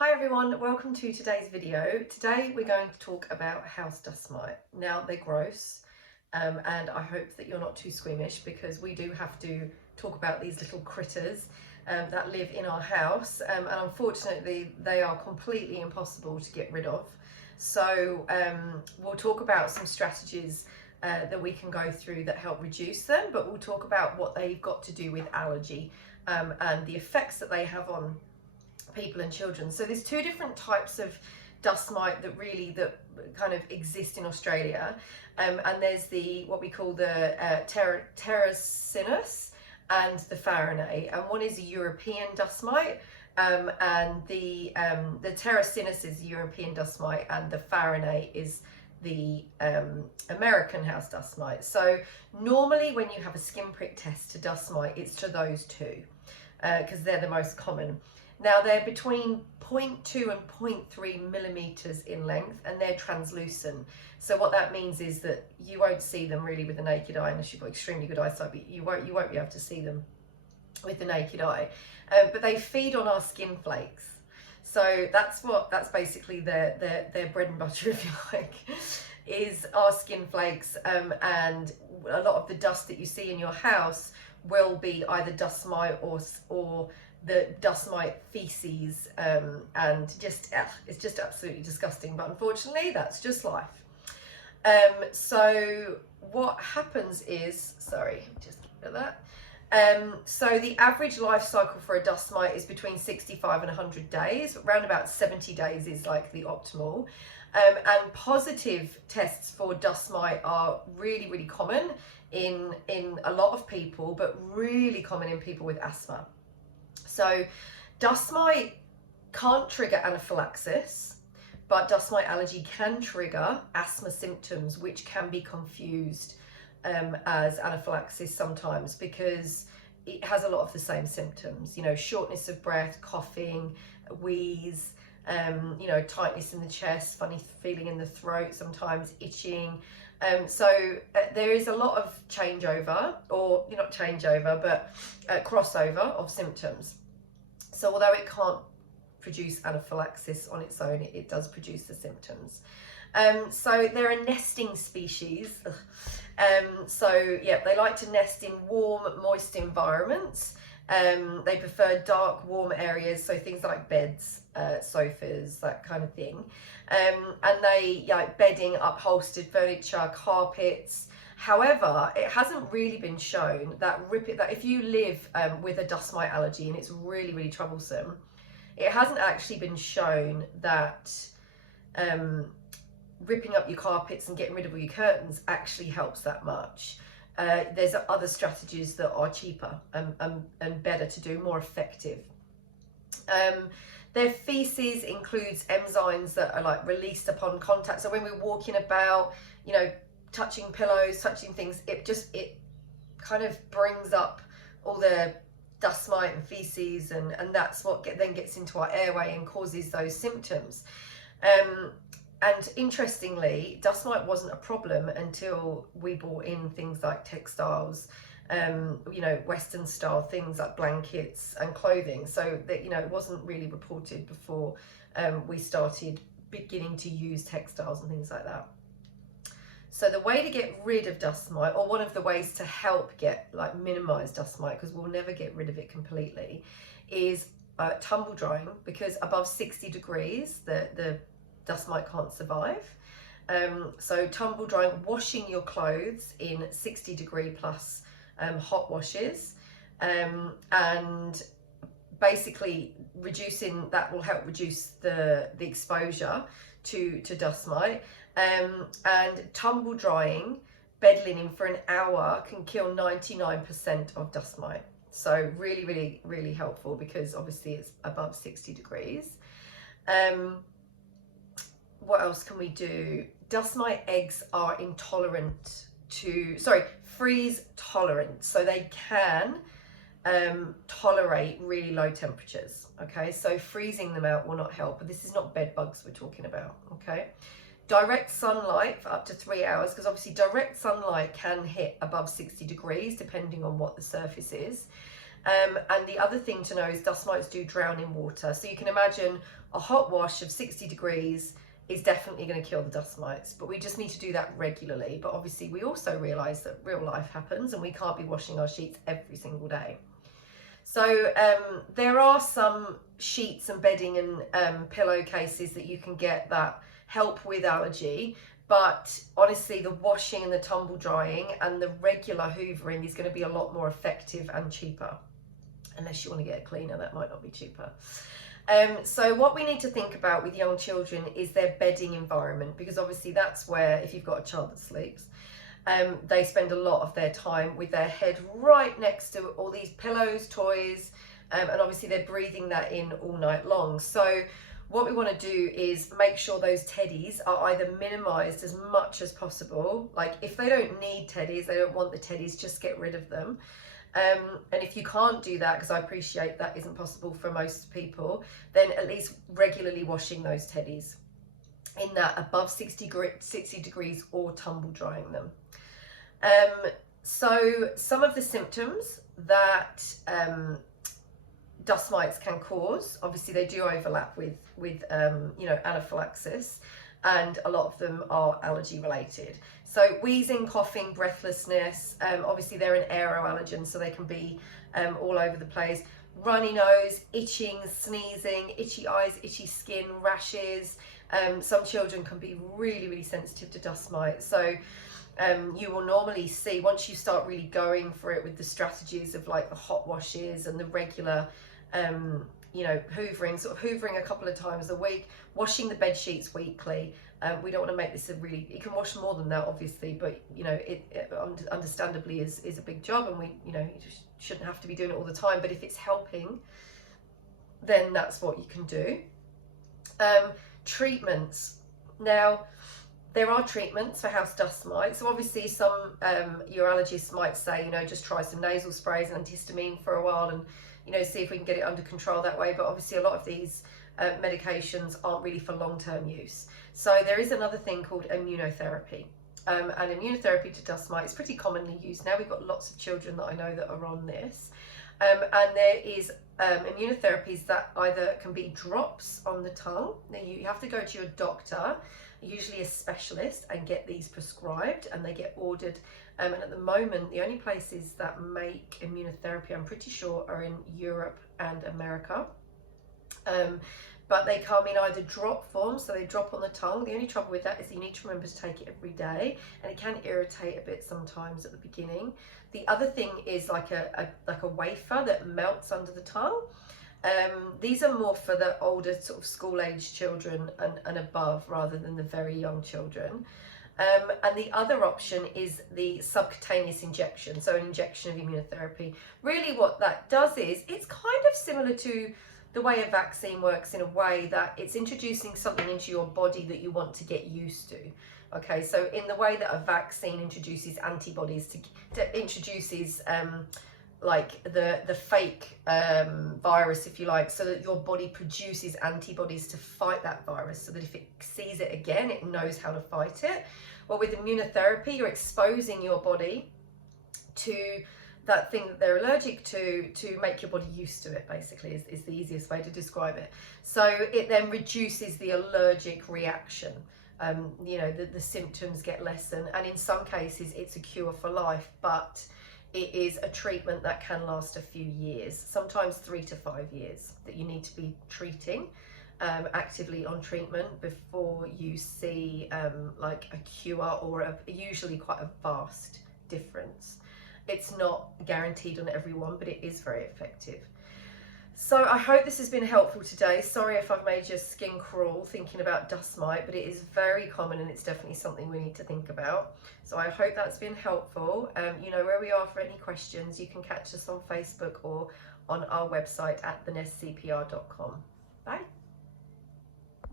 Hi everyone, welcome to today's video. Today we're going to talk about house dust mite. Now they're gross and I hope that you're not too squeamish because we do have to talk about these little critters that live in our house and unfortunately they are completely impossible to get rid of. So we'll talk about some strategies that we can go through that help reduce them, but we'll talk about what they've got to do with allergy and the effects that they have on people and children. So there's two different types of dust mite that kind of exist in Australia, and there's what we call the pteronyssinus and the farinae, and one is a European dust mite, and the pteronyssinus is the European dust mite and the farinae is the American house dust mite. So normally when you have a skin prick test to dust mite, it's to those two because they're the most common. Now they're between 0.2 and 0.3 millimetres in length and they're translucent. So what that means is that you won't see them really with the naked eye unless you've got extremely good eyesight, but you won't be able to see them with the naked eye. But they feed on our skin flakes. So that's basically their bread and butter, if you like, is our skin flakes, and a lot of the dust that you see in your house will be either dust mite or the dust mite feces, and it's just absolutely disgusting, but unfortunately that's just life. So what happens is, sorry, just get rid of that. So the average life cycle for a dust mite is between 65 and 100 days. Around about 70 days is like the optimal. And positive tests for dust mite are really common in a lot of people, but really common in people with asthma. So dust mite can't trigger anaphylaxis, but dust mite allergy can trigger asthma symptoms, which can be confused as anaphylaxis sometimes because it has a lot of the same symptoms, you know, shortness of breath, coughing, wheeze, you know, tightness in the chest, funny feeling in the throat, sometimes itching. So there is a lot of changeover, or not changeover, but crossover of symptoms. So although it can't produce anaphylaxis on its own, it does produce the symptoms. So they're a nesting species. So yeah, they like to nest in warm, moist environments. They prefer dark, warm areas, so things like beds, sofas, that kind of thing. And they like bedding, upholstered furniture, carpets. However, it hasn't really been shown that if you live with a dust mite allergy and it's really troublesome, it hasn't actually been shown that ripping up your carpets and getting rid of all your curtains actually helps that much. There's other strategies that are cheaper and better to do, more effective. Their feces includes enzymes that are like released upon contact. So when we're walking about, you know, touching pillows, touching things, it kind of brings up all the dust mite and feces, and that's what then gets into our airway and causes those symptoms. And interestingly, dust mite wasn't a problem until we brought in things like textiles, you know, Western style things like blankets and clothing. So that, you know, it wasn't really reported before we started beginning to use textiles and things like that. So the way to get rid of dust mite, or one of the ways to help minimize dust mite, because we'll never get rid of it completely, is tumble drying, because above 60 degrees, the dust mite can't survive. So tumble drying, washing your clothes in 60 degree plus hot washes, and basically reducing that will help reduce the exposure to dust mite. And tumble drying bed linen for an hour can kill 99% of dust mite. So really helpful, because obviously it's above 60 degrees. What else can we do? Dust mite eggs are freeze tolerant, so they can tolerate really low temperatures. Okay, so freezing them out will not help, but this is not bed bugs we're talking about. Okay, direct sunlight for up to 3 hours, because obviously direct sunlight can hit above 60 degrees depending on what the surface is. And the other thing to know is dust mites do drown in water. So you can imagine a hot wash of 60 degrees is definitely going to kill the dust mites, but we just need to do that regularly. But obviously we also realise that real life happens and we can't be washing our sheets every single day. So there are some sheets and bedding and pillowcases that you can get that help with allergy, but honestly the washing and the tumble drying and the regular hoovering is going to be a lot more effective and cheaper. Unless you want to get a cleaner, that might not be cheaper. So what we need to think about with young children is their bedding environment, because obviously that's where, if you've got a child that sleeps, they spend a lot of their time with their head right next to all these pillows, toys, and obviously they're breathing that in all night long. So what we want to do is make sure those teddies are either minimized as much as possible. Like if they don't need teddies, they don't want the teddies, just get rid of them. And if you can't do that, because I appreciate that isn't possible for most people, then at least regularly washing those teddies in that above 60 degrees or tumble drying them. So some of the symptoms that dust mites can cause, obviously they do overlap with you know, anaphylaxis, and a lot of them are allergy related. So wheezing, coughing, breathlessness, obviously they're an aeroallergen, so they can be all over the place. Runny nose, itching, sneezing, itchy eyes, itchy skin, rashes. Some children can be really, really sensitive to dust mites. So you will normally see, once you start really going for it with the strategies of like the hot washes and the regular you know, hoovering, sort of hoovering a couple of times a week, washing the bed sheets weekly. We don't want to make this a really, you can wash more than that obviously, but you know, it understandably is a big job, and we, you know, you just shouldn't have to be doing it all the time, but if it's helping, then that's what you can do. Treatments. Now, there are treatments for house dust mites. So obviously some urologists might say, you know, just try some nasal sprays and antihistamine for a while and, you know, see if we can get it under control that way. But obviously a lot of these medications aren't really for long-term use. So there is another thing called immunotherapy. And immunotherapy to dust mite is pretty commonly used now. We've got lots of children that I know that are on this. And there is immunotherapies that either can be drops on the tongue. Now you have to go to your doctor, usually a specialist, and get these prescribed, and they get ordered. And at the moment, the only places that make immunotherapy, I'm pretty sure, are in Europe and America. But they come in either drop form, so they drop on the tongue. The only trouble with that is you need to remember to take it every day, and it can irritate a bit sometimes at the beginning. The other thing is like a wafer that melts under the tongue. These are more for the older sort of school-age children and above, rather than the very young children. And the other option is the subcutaneous injection, so an injection of immunotherapy. Really what that does is, it's kind of similar to the way a vaccine works, in a way that it's introducing something into your body that you want to get used to. Okay, so in the way that a vaccine introduces antibodies introduces like the fake virus, if you like, so that your body produces antibodies to fight that virus, so that if it sees it again, it knows how to fight it. Well, with immunotherapy, you're exposing your body to that thing that they're allergic to make your body used to it, basically, is the easiest way to describe it. So it then reduces the allergic reaction. You know, the symptoms get lessened, and in some cases it's a cure for life, but it is a treatment that can last a few years, sometimes 3 to 5 years, that you need to be treating, actively on treatment before you see like a cure, or usually quite a vast difference. It's not guaranteed on everyone, but it is very effective. So I hope this has been helpful today. Sorry if I've made your skin crawl thinking about dust mite, but it is very common, and it's definitely something we need to think about. So I hope that's been helpful. You know where we are for any questions. You can catch us on Facebook or on our website at thenestcpr.com. Bye.